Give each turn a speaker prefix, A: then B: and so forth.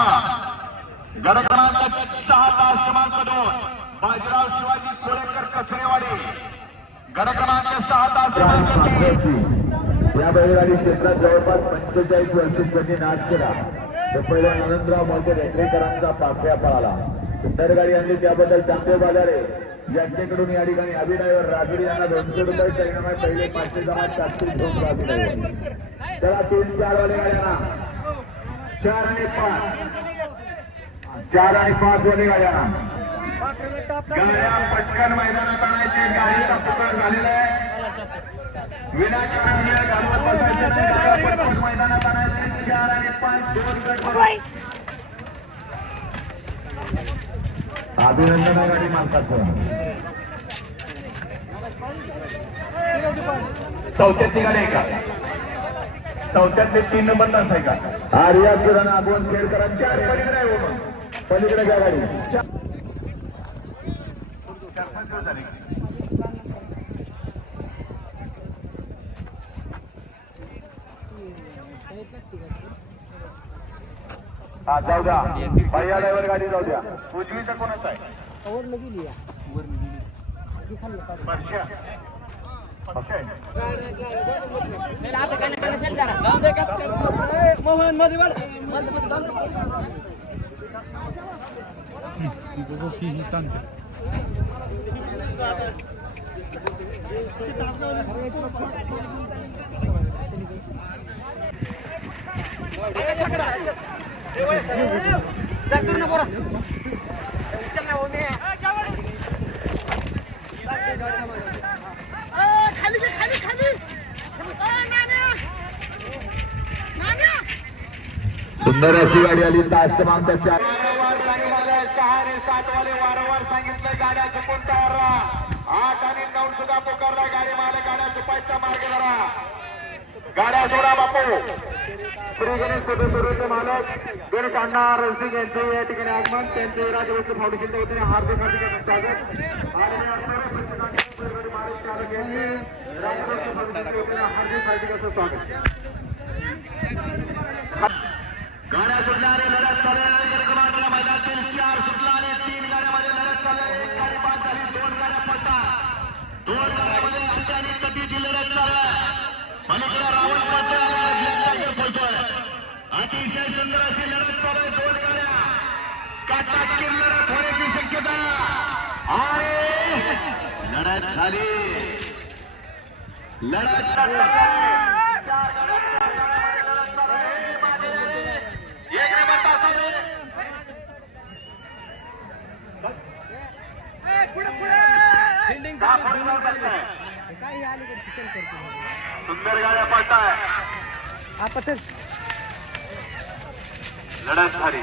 A: मानला गड क्रमांक सहा तास क्रमांक दोन. बाजीराव शिवाजी कोळेकर कचरेवाडी. गड क्रमांक सहा तास क्रमांक तीन.
B: या बैलगाडी क्षेत्रात जवळपास पंचेचाळीस वर्षी त्यांनी नाच केला. तर पहिला आनंदराव मोठे रेड्डेकरांचा पाकव्या पळाला. सुंदर गाडी आणली त्याबद्दल चांगले बाजारे. यांच्याकडून या ठिकाणी अभिनयवर राजुरी यांना दोनशे रुपये इनाम पहिले पाचशे जमा सातशे घेऊन राजुरी त्याला तीन चार वाले गाड्यांना. चार आणि पाच. चार आणि पाच मध्ये गाड्या गाड्या पटकन मैदानात आणायची. गाडीचा पुकार झालेला आहे. विनाकारण वेळ घालवत बसायचं पटकन मैदानात आणायचे. चार आणि पाच दोन गट अभिनंदन गाडी मालकाचं.
A: चौथ्या ठिकाणी आहे का चौथ्यातले तीन नंबर तास आहे का?
B: आर्या किराणा अगोन खेळकरांच्या
A: चार पलीकडे आहे हो.
B: पलीकडे घ्या गाडी. हा जाऊ द्या. भैया ड्रायव्हर गाडी जाऊ द्या.
A: उजवीचा कोणाचा आहे? परश्या परश्या आहे.
C: मोहन मध्ये वाढमध्ये मध्ये जाऊन
D: खाली
B: सुंदर अशी गाडी आली तास क्रमांक चार.
A: वारंवार सांगितलंय सहा आणि सात वाले वारंवार सांगितलंय गाड्या चुकून तयार राहा. आठ आणि नऊ सुद्धा पुकारलाय गाडी मालक गाड्या चुपायचा मार्ग धरा. गाड्या सोडा बापू.
B: श्री गणेश सदस्यचे मालक गणेश अण्णा रणसिंग यांचे या ठिकाणी आगमन. त्यांचे राजवस्त्र फाउंडेशनच्या वतीने हार्दिक हार्दिक स्वागत. आणि मालक चालक यांचे फाउंडेशनच्या वतीने हार्दिक हार्दिक असं स्वागत.
A: गाड्या लढत चालू आहे. मैदानातील चार सुटला आणि तीन गाड्यामध्ये लढत चालू आहे. एक गाडी बाद झाली दोन गाड्या पडतात दोन गाड्यामध्ये अंडे आणि कटीची लढत चालू आहे. पलीकडे रावण पडतोय अलीकडे ब्लॅक टायगर पडतोय. अतिशय सुंदर अशी लढत चालू आहे. दोन गाड्या. काटाकीर लढत होण्याची शक्यता आणि लढत झाली. लढत. चार गाड्या. सुंदर गाड्या पडताय
C: हा
A: लढत झाली.